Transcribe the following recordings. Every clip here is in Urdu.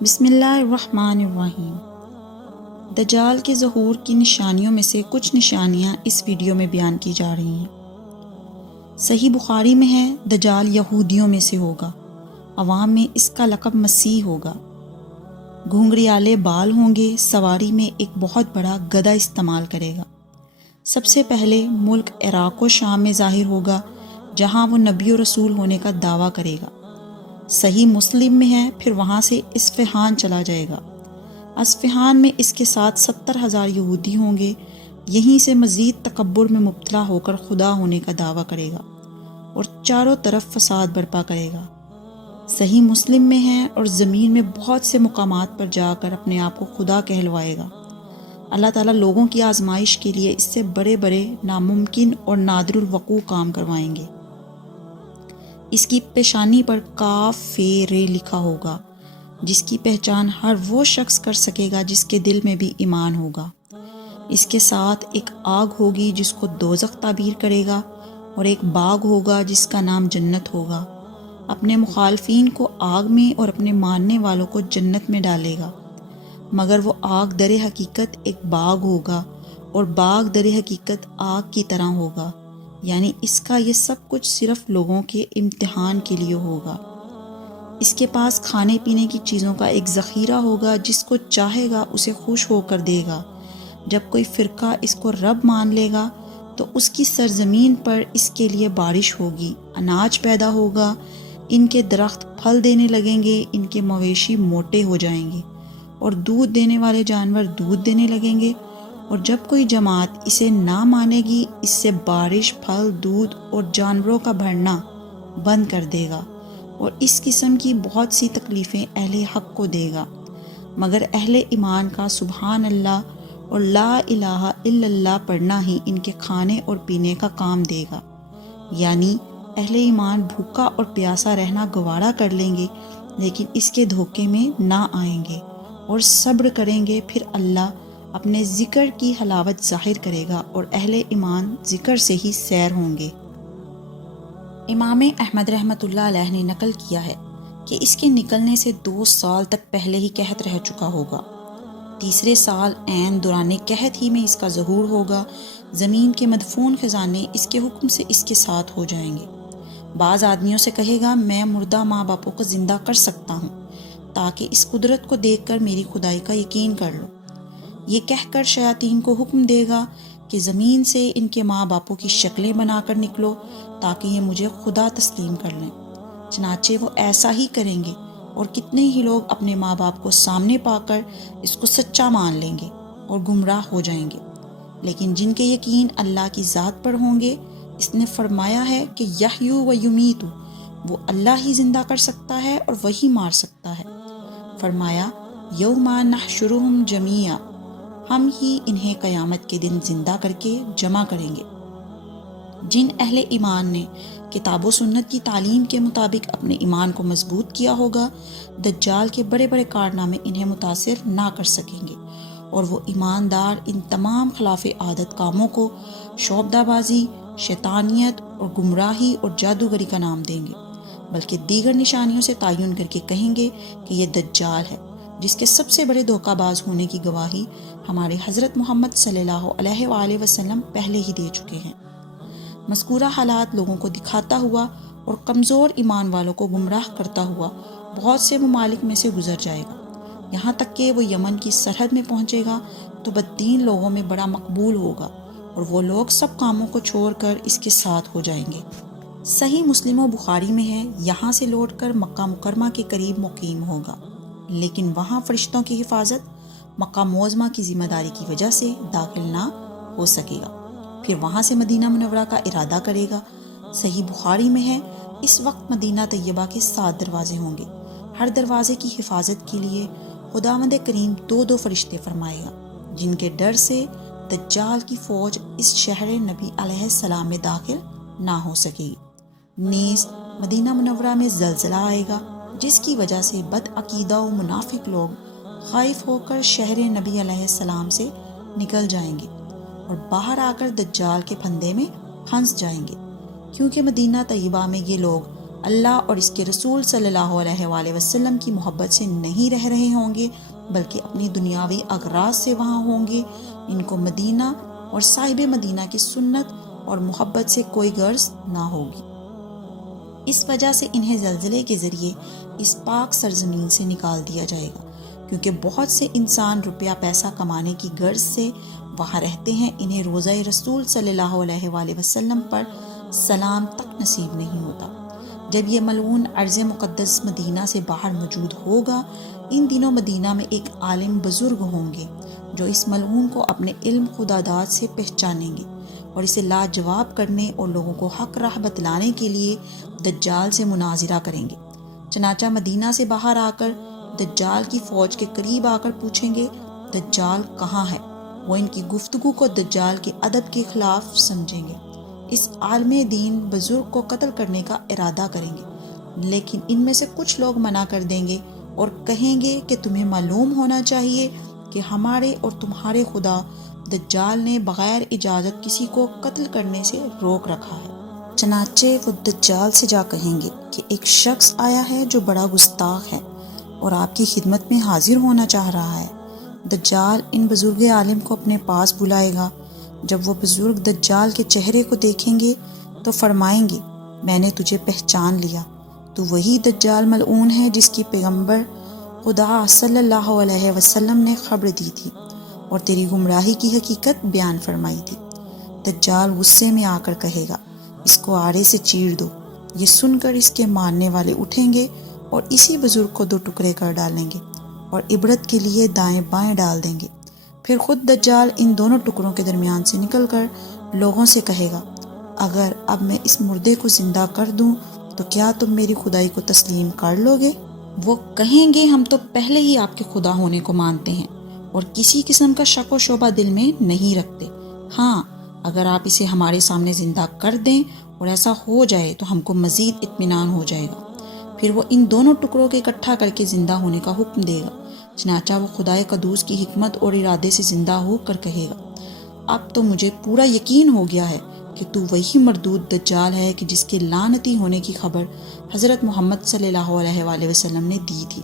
بسم اللہ الرحمن الرحیم۔ دجال کے ظہور کی نشانیوں میں سے کچھ نشانیاں اس ویڈیو میں بیان کی جا رہی ہیں۔ صحیح بخاری میں ہے دجال یہودیوں میں سے ہوگا، عوام میں اس کا لقب مسیح ہوگا، گھنگریالے بال ہوں گے، سواری میں ایک بہت بڑا گدھا استعمال کرے گا۔ سب سے پہلے ملک عراق و شام میں ظاہر ہوگا جہاں وہ نبی و رسول ہونے کا دعویٰ کرے گا۔ صحیح مسلم میں ہے پھر وہاں سے اصفہان چلا جائے گا۔ اصفہان میں اس کے ساتھ 70,000 یہودی ہوں گے، یہیں سے مزید تکبر میں مبتلا ہو کر خدا ہونے کا دعویٰ کرے گا اور چاروں طرف فساد برپا کرے گا۔ صحیح مسلم میں ہے اور زمین میں بہت سے مقامات پر جا کر اپنے آپ کو خدا کہلوائے گا۔ اللہ تعالیٰ لوگوں کی آزمائش کے لیے اس سے بڑے بڑے ناممکن اور نادر الوقوع کام کروائیں گے۔ اس کی پیشانی پر کاف فے رے لکھا ہوگا، جس کی پہچان ہر وہ شخص کر سکے گا جس کے دل میں بھی ایمان ہوگا۔ اس کے ساتھ ایک آگ ہوگی جس کو دوزخ تعبیر کرے گا اور ایک باغ ہوگا جس کا نام جنت ہوگا۔ اپنے مخالفین کو آگ میں اور اپنے ماننے والوں کو جنت میں ڈالے گا، مگر وہ آگ در حقیقت ایک باغ ہوگا اور باغ در حقیقت آگ کی طرح ہوگا، یعنی اس کا یہ سب کچھ صرف لوگوں کے امتحان کے لیے ہوگا۔ اس کے پاس کھانے پینے کی چیزوں کا ایک ذخیرہ ہوگا، جس کو چاہے گا اسے خوش ہو کر دے گا۔ جب کوئی فرقہ اس کو رب مان لے گا تو اس کی سرزمین پر اس کے لیے بارش ہوگی، اناج پیدا ہوگا، ان کے درخت پھل دینے لگیں گے، ان کے مویشی موٹے ہو جائیں گے اور دودھ دینے والے جانور دودھ دینے لگیں گے۔ اور جب کوئی جماعت اسے نہ مانے گی، اس سے بارش، پھل، دودھ اور جانوروں کا بڑھنا بند کر دے گا اور اس قسم کی بہت سی تکلیفیں اہل حق کو دے گا، مگر اہل ایمان کا سبحان اللہ اور لا الہ الا اللہ پڑھنا ہی ان کے کھانے اور پینے کا کام دے گا۔ یعنی اہل ایمان بھوکا اور پیاسا رہنا گوارا کر لیں گے، لیکن اس کے دھوکے میں نہ آئیں گے اور صبر کریں گے، پھر اللہ اپنے ذکر کی حلاوت ظاہر کرے گا اور اہل ایمان ذکر سے ہی سیر ہوں گے۔ امام احمد رحمۃ اللہ علیہ نے نقل کیا ہے کہ اس کے نکلنے سے 2 سال تک پہلے ہی قحط رہ چکا ہوگا۔ تیسرے سال عین دوران قحط ہی میں اس کا ظہور ہوگا۔ زمین کے مدفون خزانے اس کے حکم سے اس کے ساتھ ہو جائیں گے۔ بعض آدمیوں سے کہے گا میں مردہ ماں باپوں کو زندہ کر سکتا ہوں، تاکہ اس قدرت کو دیکھ کر میری خدائی کا یقین کر لو۔ یہ کہہ کر شیاطین کو حکم دے گا کہ زمین سے ان کے ماں باپوں کی شکلیں بنا کر نکلو تاکہ یہ مجھے خدا تسلیم کر لیں۔ چنانچہ وہ ایسا ہی کریں گے اور کتنے ہی لوگ اپنے ماں باپ کو سامنے پا کر اس کو سچا مان لیں گے اور گمراہ ہو جائیں گے۔ لیکن جن کے یقین اللہ کی ذات پر ہوں گے، اس نے فرمایا ہے کہ یحیی و یمیت، وہ اللہ ہی زندہ کر سکتا ہے اور وہی مار سکتا ہے۔ فرمایا یوم نحشرہم جمیعا، ہم ہی انہیں قیامت کے دن زندہ کر کے جمع کریں گے۔ جن اہل ایمان نے کتاب و سنت کی تعلیم کے مطابق اپنے ایمان کو مضبوط کیا ہوگا، دجال کے بڑے بڑے کارنامے انہیں متاثر نہ کر سکیں گے، اور وہ ایماندار ان تمام خلاف عادت کاموں کو شعبدہ بازی، شیطانیت اور گمراہی اور جادوگری کا نام دیں گے، بلکہ دیگر نشانیوں سے تعین کر کے کہیں گے کہ یہ دجال ہے، جس کے سب سے بڑے دھوکہ باز ہونے کی گواہی ہمارے حضرت محمد صلی اللہ علیہ وآلہ وسلم پہلے ہی دے چکے ہیں۔ مذکورہ حالات لوگوں کو دکھاتا ہوا اور کمزور ایمان والوں کو گمراہ کرتا ہوا بہت سے ممالک میں سے گزر جائے گا، یہاں تک کہ وہ یمن کی سرحد میں پہنچے گا تو بددین لوگوں میں بڑا مقبول ہوگا اور وہ لوگ سب کاموں کو چھوڑ کر اس کے ساتھ ہو جائیں گے۔ صحیح مسلم و بخاری میں ہے یہاں سے لوٹ کر مکہ مکرمہ کے قریب مقیم ہوگا، لیکن وہاں فرشتوں کی حفاظت مکہ معظمہ کی ذمہ داری کی وجہ سے داخل نہ ہو سکے گا، پھر وہاں سے مدینہ منورہ کا ارادہ کرے گا۔ صحیح بخاری میں ہے اس وقت مدینہ طیبہ کے 7 دروازے ہوں گے، ہر دروازے کی حفاظت کے لیے خداوند کریم 2 فرشتے فرمائے گا، جن کے ڈر سے دجال کی فوج اس شہر نبی علیہ السلام میں داخل نہ ہو سکے گی۔ نیز مدینہ منورہ میں زلزلہ آئے گا، جس کی وجہ سے بد عقیدہ و منافق لوگ خائف ہو کر شہر نبی علیہ السلام سے نکل جائیں گے اور باہر آ کر دجال کے پھندے میں پھنس جائیں گے، کیونکہ مدینہ طیبہ میں یہ لوگ اللہ اور اس کے رسول صلی اللہ علیہ وآلہ وسلم کی محبت سے نہیں رہ رہے ہوں گے، بلکہ اپنی دنیاوی اغراض سے وہاں ہوں گے۔ ان کو مدینہ اور صاحب مدینہ کی سنت اور محبت سے کوئی غرض نہ ہوگی۔ اس وجہ سے انہیں زلزلے کے ذریعے اس پاک سرزمین سے نکال دیا جائے گا، کیونکہ بہت سے انسان روپیہ پیسہ کمانے کی غرض سے وہاں رہتے ہیں، انہیں روضہ رسول صلی اللہ علیہ وآلہ وسلم پر سلام تک نصیب نہیں ہوتا۔ جب یہ ملعون ارض مقدس مدینہ سے باہر موجود ہوگا، ان دنوں مدینہ میں ایک عالم بزرگ ہوں گے جو اس ملعون کو اپنے علم خداداد سے پہچانیں گے اور اسے لاجواب کرنے اور لوگوں کو حق راہ بتلانے کے لیے دجال سے مناظرہ کریں گے۔ چنانچہ مدینہ سے باہر آ کر دجال کی فوج کے قریب آ کر پوچھیں گے، دجال کہاں ہے؟ وہ ان کی گفتگو کو دجال کے ادب کے خلاف سمجھیں گے، اس عالم دین بزرگ کو قتل کرنے کا ارادہ کریں گے، لیکن ان میں سے کچھ لوگ منع کر دیں گے اور کہیں گے کہ تمہیں معلوم ہونا چاہیے کہ ہمارے اور تمہارے خدا دجال نے بغیر اجازت کسی کو قتل کرنے سے روک رکھا ہے۔ چنانچہ وہ دجال سے جا کہیں گے کہ ایک شخص آیا ہے جو بڑا گستاخ ہے اور آپ کی خدمت میں حاضر ہونا چاہ رہا ہے۔ دجال ان بزرگ عالم کو اپنے پاس بلائے گا۔ جب وہ بزرگ دجال کے چہرے کو دیکھیں گے تو فرمائیں گے، میں نے تجھے پہچان لیا، تو وہی دجال ملعون ہے جس کی پیغمبر خدا صلی اللہ علیہ وسلم نے خبر دی تھی اور تیری گمراہی کی حقیقت بیان فرمائی تھی۔ دجال غصے میں آ کر کہے گا، اس کو آڑے سے چیر دو۔ یہ سن کر اس کے ماننے والے اٹھیں گے اور اسی بزرگ کو 2 ٹکڑے کر ڈالیں گے اور عبرت کے لیے دائیں بائیں ڈال دیں گے۔ پھر خود دجال ان دونوں ٹکڑوں کے درمیان سے نکل کر لوگوں سے کہے گا، اگر اب میں اس مردے کو زندہ کر دوں تو کیا تم میری خدائی کو تسلیم کر لو گے؟ وہ کہیں گے، ہم تو پہلے ہی آپ کے خدا ہونے کو مانتے ہیں اور کسی قسم کا شک و شبہ دل میں نہیں رکھتے۔ ہاں، اگر آپ اسے ہمارے سامنے زندہ کر دیں اور ایسا ہو جائے تو ہم کو مزید اطمینان ہو جائے گا۔ پھر وہ ان دونوں ٹکڑوں کے اکٹھا کر کے زندہ ہونے کا حکم دے گا۔ چنانچہ وہ خدائے قدوس کی حکمت اور ارادے سے زندہ ہو کر کہے گا، اب تو مجھے پورا یقین ہو گیا ہے کہ تو وہی مردود دجال ہے کہ جس کے لعنتی ہونے کی خبر حضرت محمد صلی اللہ علیہ وآلہ وسلم نے دی تھی۔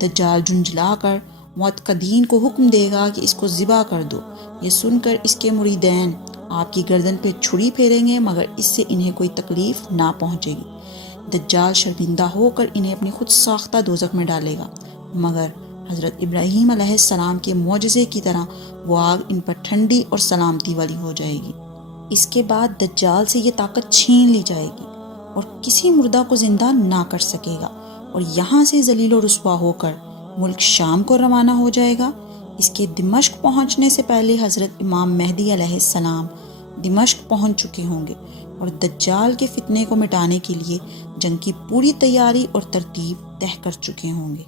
دجال جھنجھلا کر معتقدین کو حکم دے گا کہ اس کو ذبح کر دو۔ یہ سن کر اس کے مریدین آپ کی گردن پہ چھری پھیریں گے، مگر اس سے انہیں کوئی تکلیف نہ پہنچے گی۔ دجال شرمندہ ہو کر انہیں اپنی خود ساختہ دوزخ میں ڈالے گا، مگر حضرت ابراہیم علیہ السلام کے معجزے کی طرح وہ آگ ان پر ٹھنڈی اور سلامتی والی ہو جائے گی۔ اس کے بعد دجال سے یہ طاقت چھین لی جائے گی اور کسی مردہ کو زندہ نہ کر سکے گا، اور یہاں سے ذلیل و رسوا ہو کر ملک شام کو روانہ ہو جائے گا۔ اس کے دمشق پہنچنے سے پہلے حضرت امام مہدی علیہ السلام دمشق پہنچ چکے ہوں گے اور دجال کے فتنے کو مٹانے کے لیے جنگ کی پوری تیاری اور ترتیب طے کر چکے ہوں گے۔